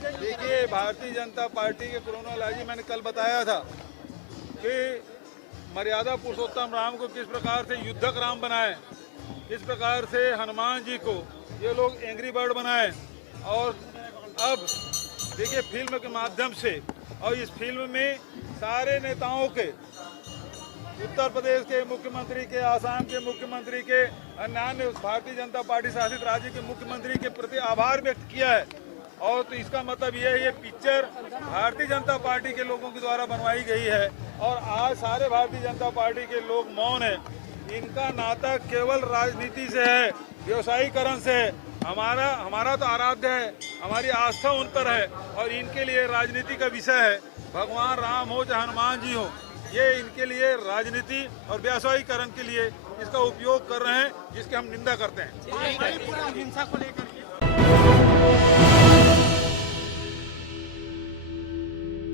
देखिए, भारतीय जनता पार्टी के क्रोनोलॉजी मैंने कल बताया था कि मर्यादा पुरुषोत्तम राम को किस प्रकार से युद्धक राम बनाए, किस प्रकार से हनुमान जी को ये लोग एंग्री बर्ड बनाए। और अब देखिए, फिल्म के माध्यम से, और इस फिल्म में सारे नेताओं के, उत्तर प्रदेश के मुख्यमंत्री के, आसाम के मुख्यमंत्री के, अन्य भारतीय जनता पार्टी शासित राज्य के मुख्यमंत्री के प्रति आभार व्यक्त किया है। और तो इसका मतलब ये है, ये पिक्चर भारतीय जनता पार्टी के लोगों के द्वारा बनवाई गई है और आज सारे भारतीय जनता पार्टी के लोग मौन है। इनका नाता केवल राजनीति से है, व्यवसायीकरण से है। हमारा तो आराध्य है, हमारी आस्था उन पर है और इनके लिए राजनीति का विषय है। भगवान राम हो चाहे हनुमान जी हो, ये इनके लिए राजनीति और व्यवसायीकरण के लिए इसका उपयोग कर रहे हैं, जिसकी हम निंदा करते हैं। हिंसा को लेकर